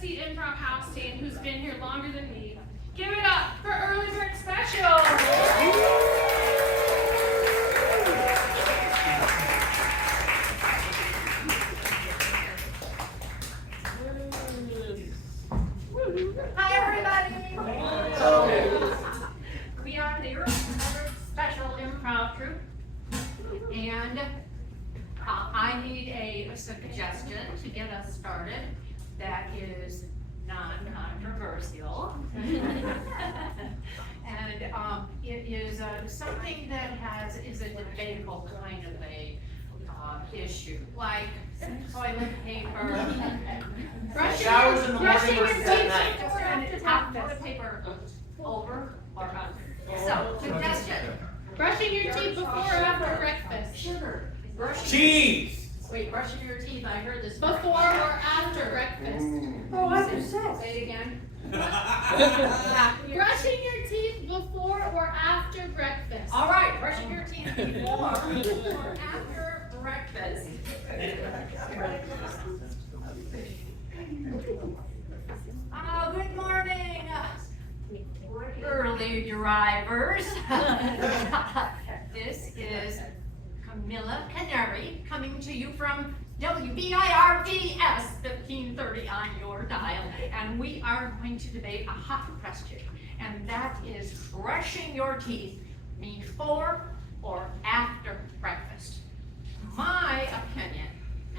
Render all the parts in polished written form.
trusty improv house team who's been here longer than me. Give it up for Early Bird Special! Hi, everybody! We are the Early Bird Special Improv Troupe, and I need a suggestion to get us started that is non-controversial. And it is something that is a debatable kind of a issue, like toilet paper. Brushing your teeth after toilet paper over or under. So, suggestion. Brushing your teeth before or after breakfast? Sugar. Cheese! Wait, brushing your teeth, I heard this. Before or after breakfast? Oh, after sex. Say it again. Brushing your teeth before or after breakfast? All right, brushing your teeth before or after breakfast. Oh, good morning, early drivers. This is Camilla Canary coming to you from WBIRDS 1530 on your dial, and we are going to debate a hot question, and that is brushing your teeth before or after breakfast. My opinion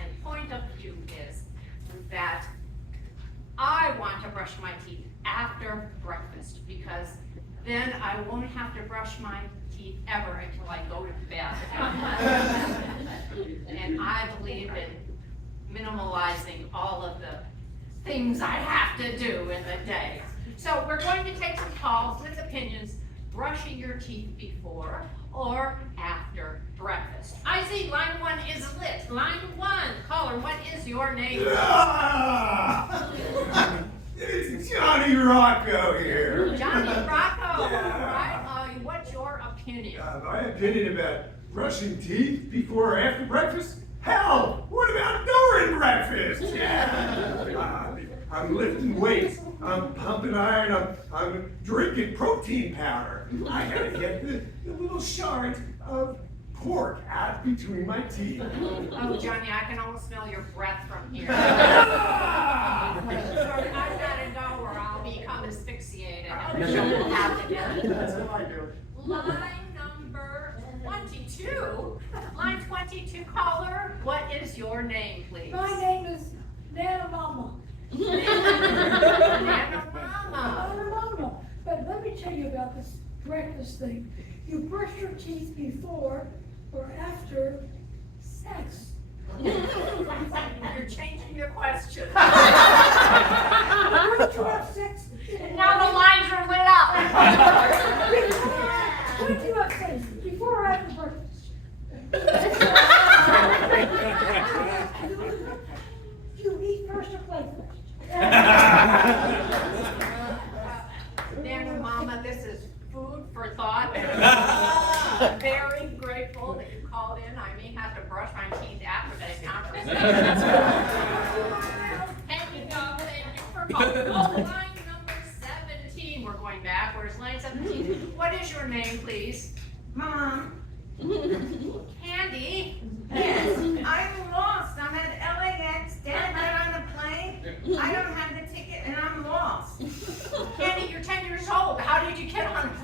and point of view is that I want to brush my teeth after breakfast, because then I won't have to brush my teeth ever until I go to bed. And I believe in minimalizing all of the things I have to do in the day. So we're going to take some calls with opinions, brushing your teeth before or after breakfast. I see line 1 is lit. Line 1, caller, what is your name? It's Johnny Rocco here. Johnny Rocco. Yeah. All right. What's your opinion? My opinion about brushing teeth before or after breakfast? Hell, what about during breakfast? Yeah. I'm lifting weights. I'm pumping iron. I'm drinking protein powder. I gotta get the little shards of pork out between my teeth. Oh, Johnny, I can almost smell your breath from here. Sorry, I've got to go or I'll become asphyxiated. You'll have to get it. That's what I do. Line number 22. Line 22, caller, what is your name, please? My name is Nana Mama. Nana Mama. Nana Mama. But let me tell you about this breakfast thing. You brush your teeth before or after sex. You're changing your question. When you have sex? Now the lines are lit up. When you have sex? Before or after breakfast? You eat first or play first? Nana Mama, this is food for thought. I'm very grateful that you called in. I may have to brush my teeth after this conversation. Thank you, Doug. Thank you for calling. Oh, line number 17. We're going backwards. Line 17. What is your name, please? Mom, Candy. yes, I'm lost. I'm at LAX. Dad got on the plane. I don't have the ticket and I'm lost. Candy, you're 10 years old. How did you get on the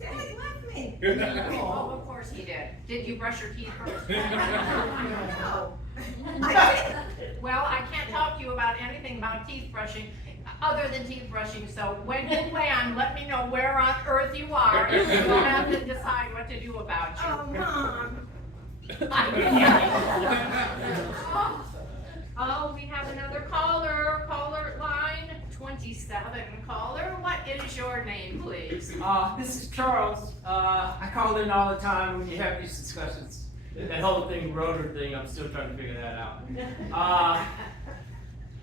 Dad left me. Oh, of course he did. Did you brush your teeth first? No. I didn't. Well, I can't talk to you about anything about teeth brushing other than teeth brushing, so when you land, let me know where on earth you are, and we'll have to decide what to do about you. Oh, Mom. Oh, we have another caller. Caller line 27. Caller, what is your name, please? This is Charles. I call in all the time when you have these discussions. That whole thing, rotor thing, I'm still trying to figure that out.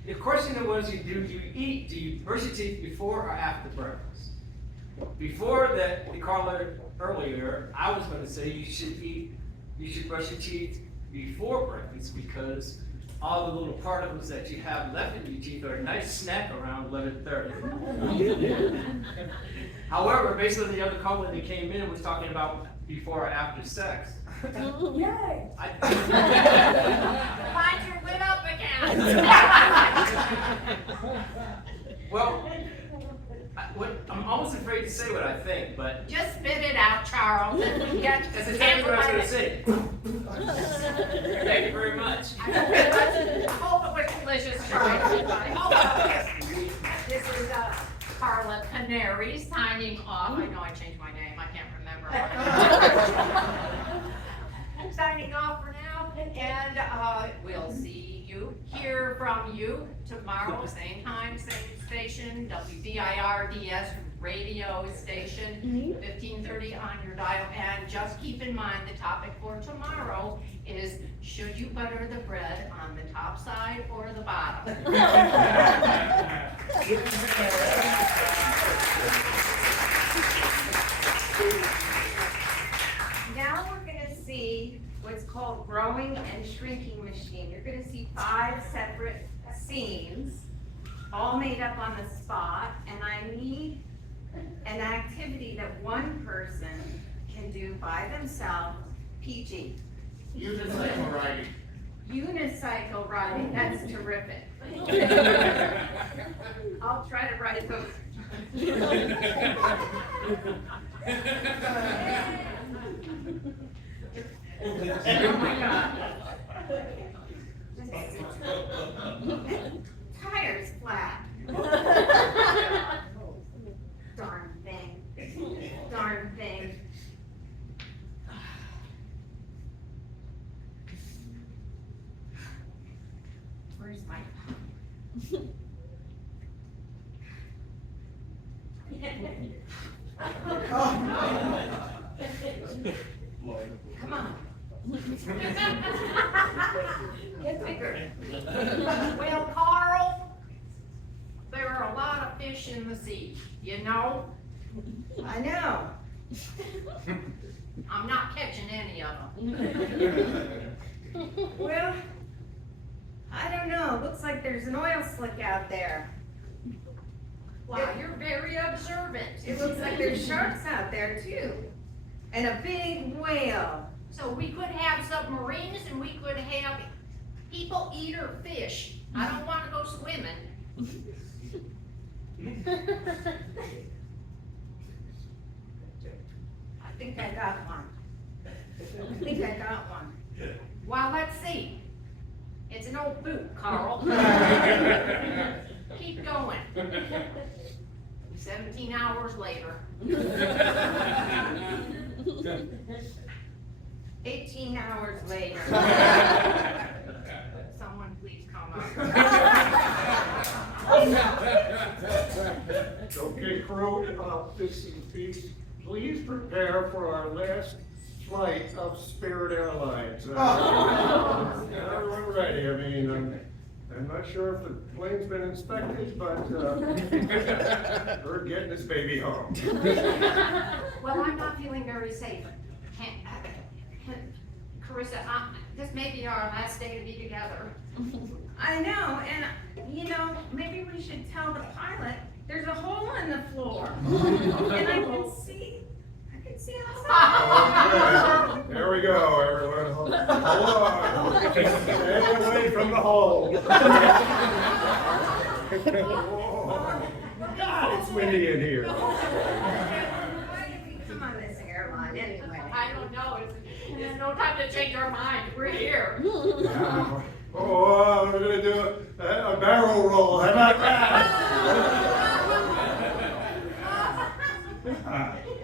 The question was, do you brush your teeth before or after breakfast? Before that, the caller earlier, I was going to say you should brush your teeth before breakfast, because all the little particles that you have left in your teeth are a nice snack around 11:30. However, based on the other caller that came in, was talking about before or after sex. Yay! Find your lid up again. Well, I'm almost afraid to say what I think, but Just spit it out, Charles, and we get that's exactly what I was going to say. Thank you very much. I hope it was delicious, Charles. I hope this is Carla Canary signing off. I know I changed my name. I can't remember. Signing off for now, and we'll see you, hear from you tomorrow, same time, same station, WBIRDS radio station, 1530 on your dial. And just keep in mind, the topic for tomorrow is, should you butter the bread on the top side or the bottom? Now we're gonna see what's called growing and shrinking machine. You're gonna see 5 separate scenes, all made up on the spot, and I need an activity that one person can do by themselves, PG. Unicycle riding. Unicycle riding, that's terrific. I'll try to ride those. Oh my God. Tires flat. Darn thing. Darn thing. Where's my? Come on. Get bigger. Well, Carl, there are a lot of fish in the sea, you know? I know. I'm not catching any of them. Well, I don't know. Looks like there's an oil slick out there. Wow, you're very observant. It looks like there's sharks out there too. And a big whale. So we could have submarines and we could have people eater fish. I don't want to go swimming. I think I got one. I think I got one. Well, let's see. It's an old boot, Carl. Keep going. 17 hours later. 18 hours later. Someone please come up. Okay, crew, please prepare for our last flight of Spirit Airlines. Everyone ready? I mean, I'm not sure if the plane's been inspected, but we're getting this baby home. Well, I'm not feeling very safe. Carissa, this may be our last day to be together. I know, and maybe we should tell the pilot there's a hole in the floor. And I can see outside. Okay, there we go, everyone. Hold on. Stay away from the hole. God, it's windy in here. Why did we come on this airline anyway? I don't know. There's no time to change our mind. We're here. Oh, we're gonna do a barrel roll. How about that?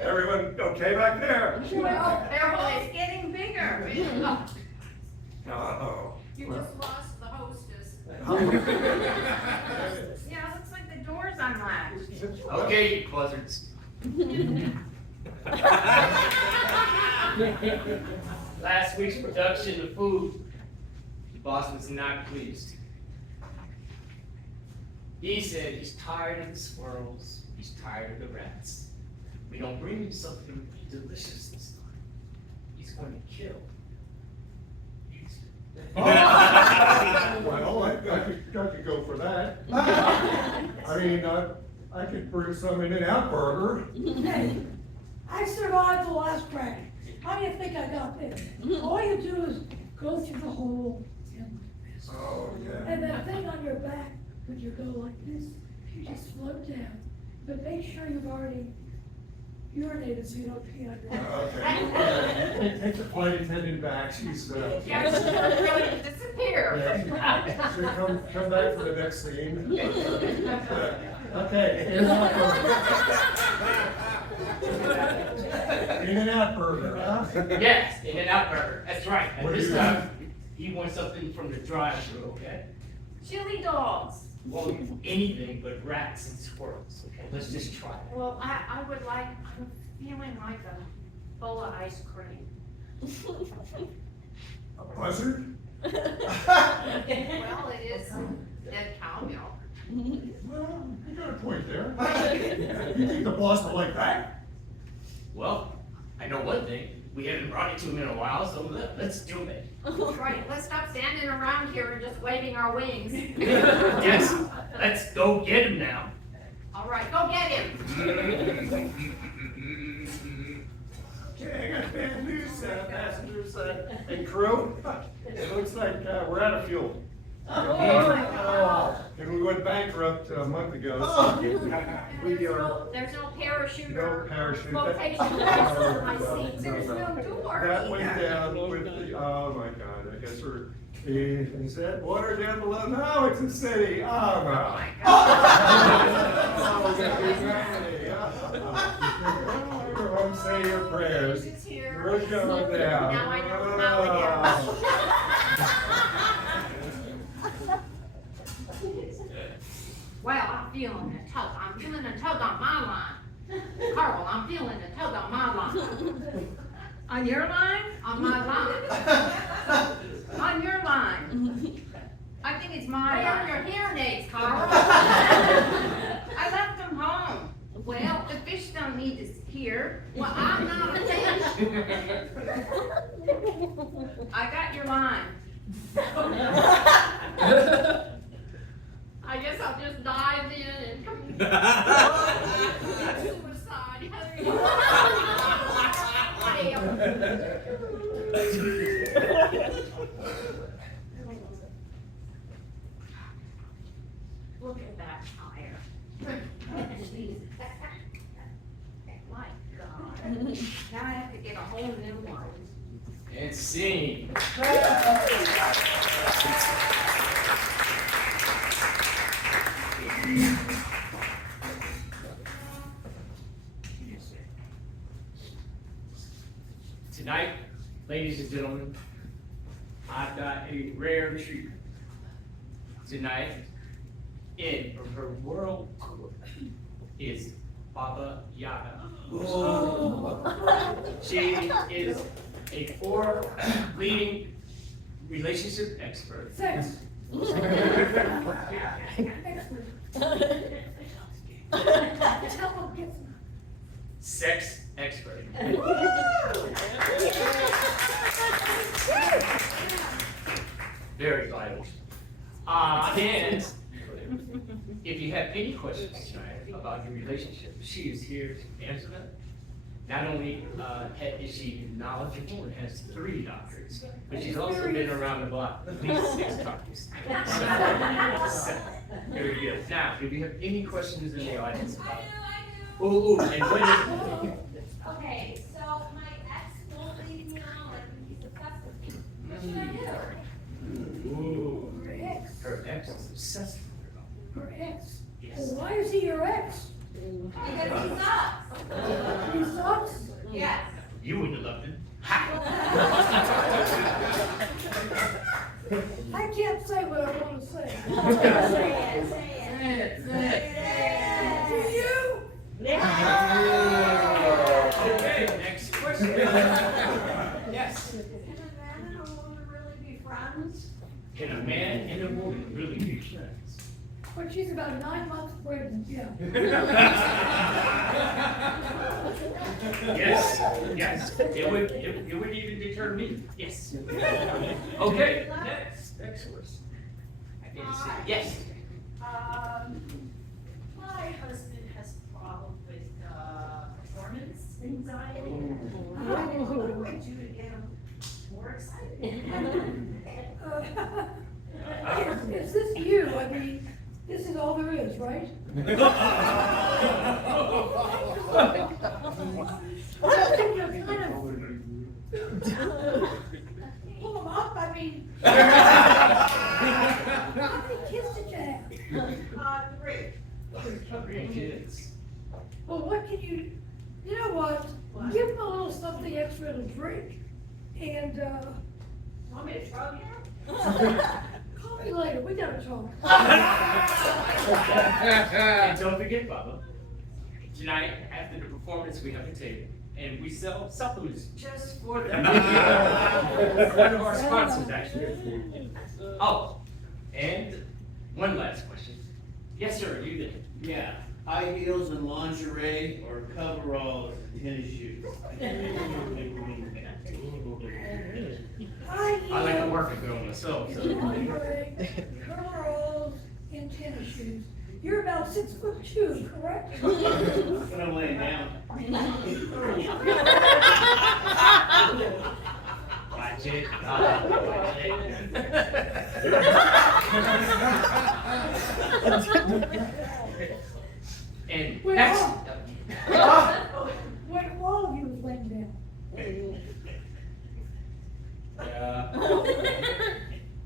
Everyone okay back there? They're always getting bigger. Uh-oh. You just lost the hostess. Yeah, it looks like the door's unlatched. Okay, you buzzards. Last week's production of food, the boss was not pleased. He said he's tired of the squirrels, he's tired of the rats. We don't bring him something delicious this time. He's going to kill. Well, I could go for that. I mean, I could bring some In-N-Out burger. Hey, I survived the last crack. How do you think I got this? All you do is go through the hole in this. Oh, yeah. And that thing on your back, when you go like this, you just float down. But make sure you've already urinated so you don't pee on your back. Okay. Take the flight attendant back. She's, Yeah, she's going to disappear. yeah, she'll come back for the next scene. Okay. In-N-Out burger, huh? Yes, In-N-Out burger, that's right. And What do this you time, he wants something from the drive-thru, okay? Chili dogs. Well, anything but rats and squirrels, okay? Let's just try it. Well, I would like, I'm feeling like a bowl of ice cream. A buzzard? Well, it is dead cow milk. Well, you got a point there. You think the boss will like that? Well, I know one thing, we haven't brought it to him in a while, so let's do it. Right, let's stop standing around here and just waving our wings. Yes, let's go get him now. All right, go get him. Okay, I got bad news, passengers and crew. It looks like we're out of fuel. And we went bankrupt a month ago. So we are There's no parachute no or parachute. flotation That- devices in my seats. There's no door. That went down with the, oh my God, I guess we're, is that water down below? No, it's a city. Oh, no. Oh, exactly. Everyone say your prayers. It's here. We're going down. Now I know how it is. Well, I'm feeling a tug. I'm feeling a tug on my line. Carl, I'm feeling a tug on my line. On your line? On my line. On your line. I think it's my line. Where are your hearing aids, Carl? I left them home. Well, the fish don't need to hear. Well, I'm not a fish. I got your line. I guess I'll just dive in and come. Suicide. Look at that tire. My God. Now I have to get a whole new one. And scene. Tonight, ladies and gentlemen, I've got a rare treat. Tonight, in her world tour is Baba Yaga. She is a leading relationship expert. Sex. Sex expert. Very vital. And if you have any questions tonight about your relationship, she is here to answer them. Not only is she knowledgeable and has 3 doctorates, but she's also been around the block at least 6 times. So, very good. Now, if you have any questions in the audience about ooh, and when Okay, so my ex won't leave me alone, and he's obsessed with me. What should I do? ooh, Her ex. her ex is obsessed with her. Her ex. Yes. Well, why is he your ex? Because he sucks. He sucks? Yes. You wouldn't have loved him. I can't say what I want to say. Say it, say it. Do you? Okay, next question. Yes. Can a man and a woman really be friends? Can a man and a woman really be friends? But she's about 9 months pregnant, yeah. Yes, yes, it would even deter me, yes. Okay, next source. I didn't see, yes. My husband has a problem with performance anxiety. What do I do to get him more excited? Is this you? I mean, this is all there is, right? I think you're kind of pull them up. I mean, how many kids did you have? 3. Three kids. Well, what can you know what? Give them a little something extra to drink, and Want me to drug him? call me later. We gotta talk. And don't forget, Bubba, tonight, after the performance, we have a table, and we sell supplements just for them. One of our sponsors, actually. Oh, and one last question. Yes, sir, you there? Yeah, high heels and lingerie or coveralls and tennis shoes. I like to work a girl myself, so. Curls and tennis shoes. You're about 6'2", correct? When I'm laying down. Watch it. And Wait, next. When all of you was laying down.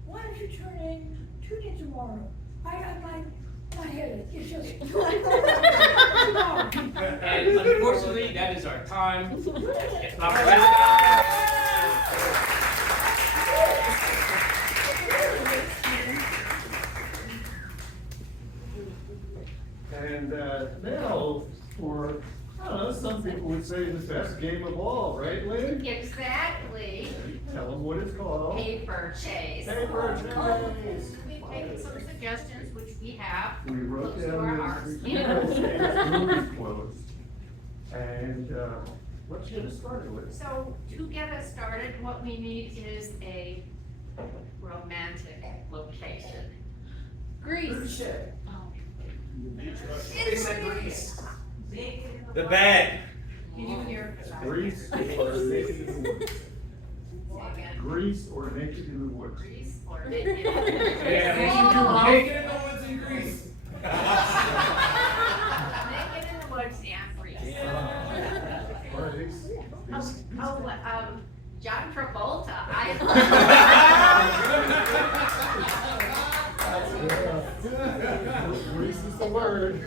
Why don't you turn in 2 days tomorrow? I got my headache. It's just. And unfortunately, that is our time. It's not And now for, I don't know, some people would say the best game of all, right, Lynn? Exactly. Tell them what it's called. Paper chase. Paper chase. We've taken some suggestions, which we have, We wrote close to our hearts. down quotes. And let's get us started with it. So to get us started, what we need is a romantic location. Greece. It's Greece. The bag. Can you hear? Grease or naked in the woods. Say again. Grease or naked in the woods. Greece or naked? Yeah, Naked in the woods in Greece. in the woods and Greece. Or these. John Travolta, Grease is the word.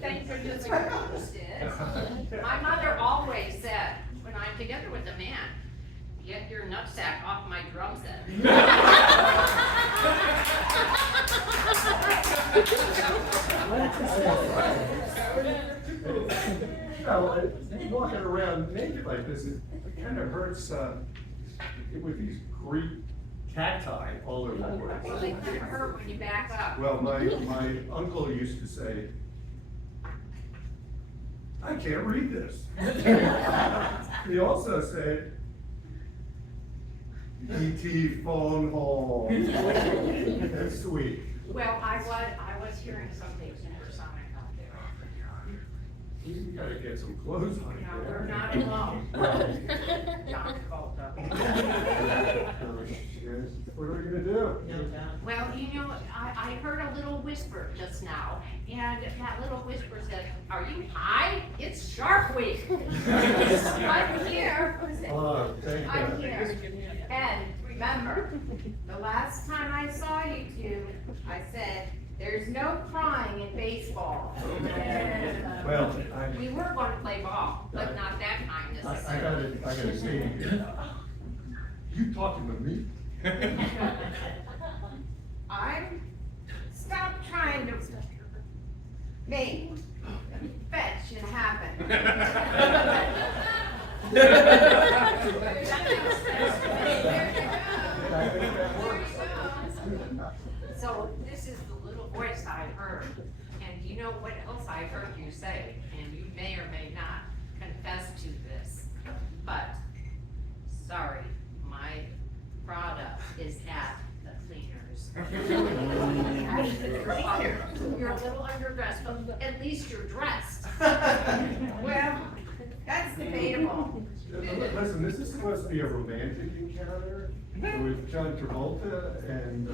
Thanks for just My mother always said, when I'm together with a man, get your nutsack off my drum set. Walking around naked like this, it kind of hurts with these Greek cacti all over the Well, they place. kind of hurt when you back up. Well, my uncle used to say, I can't read this. He also said, E.T. phone home. That's sweet. Well, I was hearing something supersonic out there. You gotta get some clothes on. No, we're not alone. John Travolta. What are we gonna do? Well, you know, I heard a little whisper just now, and that little whisper said, are you high? It's Shark Week. I'm here. Oh, thank I'm God. here. And remember, the last time I saw you two, I said, there's no crying in baseball. Well, We were going to play ball, but not that kind I necessarily. gotta say to you, you talking to me? Stop trying to make fetch and happen. So this is the little voice I heard, and you know what else I heard you say, and you may or may not confess to this, but, sorry, my product is at the cleaners. You're a little underdressed, but at least you're dressed. Well, that's debatable. Listen, this is supposed to be a romantic encounter with John Travolta and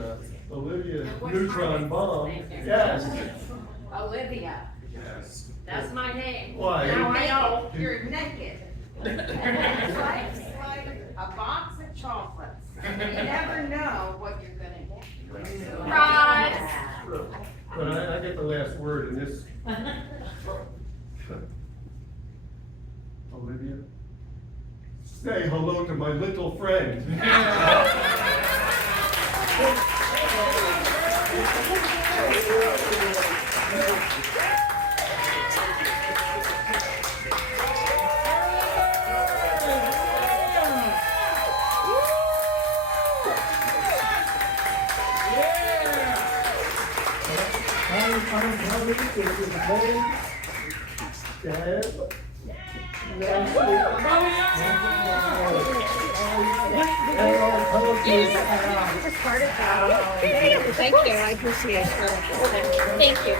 Olivia And what's Neutron my Bomb. name there? Yes. Olivia, Yes. that's my name. Why? Now I know. You're naked. It's like a box of chocolates. You never know what you're gonna get. Surprise! But I get the last word in this. Olivia, say hello to my little friend. Thank you, I appreciate it. Thank you.